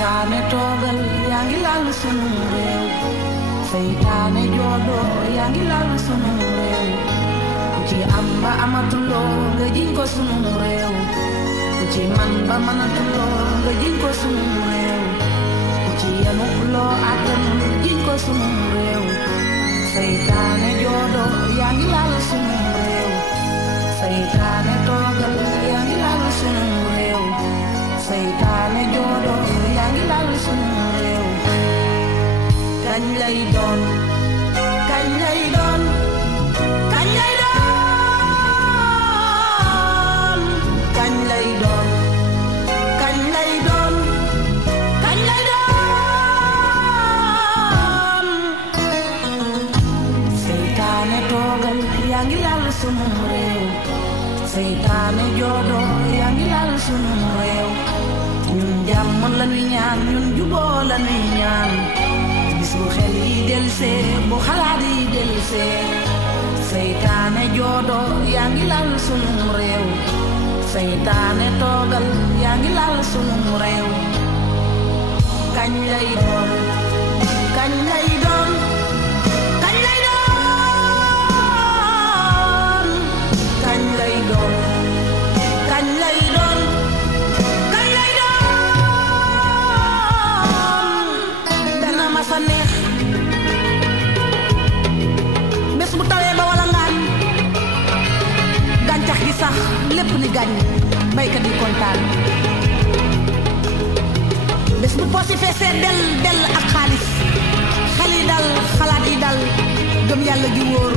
seytaane toogal yaa ngi lal sunu réew seytaane joodoo yaa ngi lal sunu réew ku ci am ba amatuloo nga jiñ ko sunu réew ku ci man ba mënatuloo nga jiñ ko sunu réew ku ci yanu loo àttanul jiñ ko sunu réew seytaane joodoo yaa ngi lal sunu réew seytaane toogal yaa ngi lal sunu réew seytaane joodoo yaa ngi lal sunu réew kañ lay doon kañ lay doon kañ lay doon kañ lay doon kañ lay doon kañ lay doon seytaane toogal yaa ngi lal sunu réew seytaane joodoo yaa ngi lal sunu réew ñun jàmm la ñuy ñaan ñun juboo la ñuy ñaan bis bu xel yi delsee bu xalaat yi delsee seytaane joodoo yaa ngi lal sunu réew seytaane toogal yaa ngi lal sunu réew kañ lay doon kañ lay doon kañ lay doon kañ lay doon kañ lay doon kañ lay doon dana masa neex bés bu tawee ba wala ngaan gàncax gi sax lépp ni gàññ baykat yi kontaan bés bu poos yi feesee del del ak xaalis xel yi dal xalaat yi dal gëm yàlla gi wóor